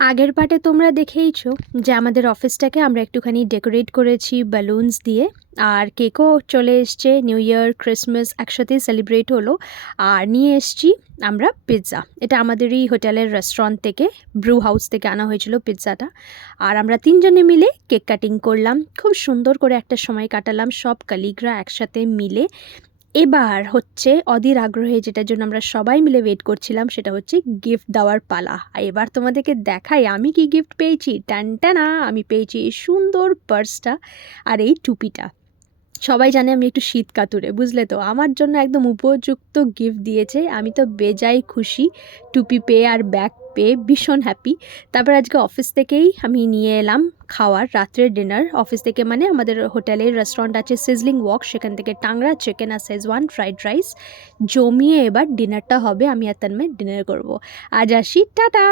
আগের পার্টে তোমরা দেখেইছো যে আমাদের অফিসটাকে আমরা একটুখানি ডেকোরেট করেছি বালুনস দিয়ে, আর কেকও চলে এসছে। নিউ ইয়ার ক্রিসমাস একসাথেই সেলিব্রেট হলো। আর নিয়ে এসছি আমরা পিৎজা। এটা আমাদেরই হোটেলের রেস্টুরেন্ট থেকে, ব্রু হাউস থেকে আনা হয়েছিল পিৎজাটা। আর আমরা তিনজনে মিলে কেক কাটিং করলাম, খুব সুন্দর করে একটা সময় কাটালাম সব কলিগরা একসাথে মিলে। এবার হচ্ছে অধীর আগ্রহে যেটার জন্য আমরা সবাই মিলে ওয়েট করছিলাম, সেটা হচ্ছে গিফট দেওয়ার পালা। আর এবার তোমাদেরকে দেখাই আমি কি গিফট পেয়েছি। টানটানা, আমি পেয়েছি এই সুন্দর পার্সটা আর এই টুপিটা। সবাই জানে আমি একটু শীত কাতুরে, বুঝলে তো, আমার জন্য একদম উপযুক্ত গিফট দিয়েছে। আমি তো বেজায় খুশি টুপি পেয়ে আর ব্যাগ পেয়ে, ভীষণ হ্যাপি। তারপর আজকে অফিস থেকেই আমি নিয়ে এলাম খাওয়ার রাত্রের ডিনার। অফিস থেকে মানে আমাদের হোটেলের রেস্টুরেন্ট আছে সিজলিং ওয়াক, সেখান থেকে টাংরা চিকেন আর শেজওয়ান ফ্রাইড রাইস জমিয়ে এবার ডিনারটা হবে। আমি আর তন্ময় ডিনার করব। আজ আসি, টাটা।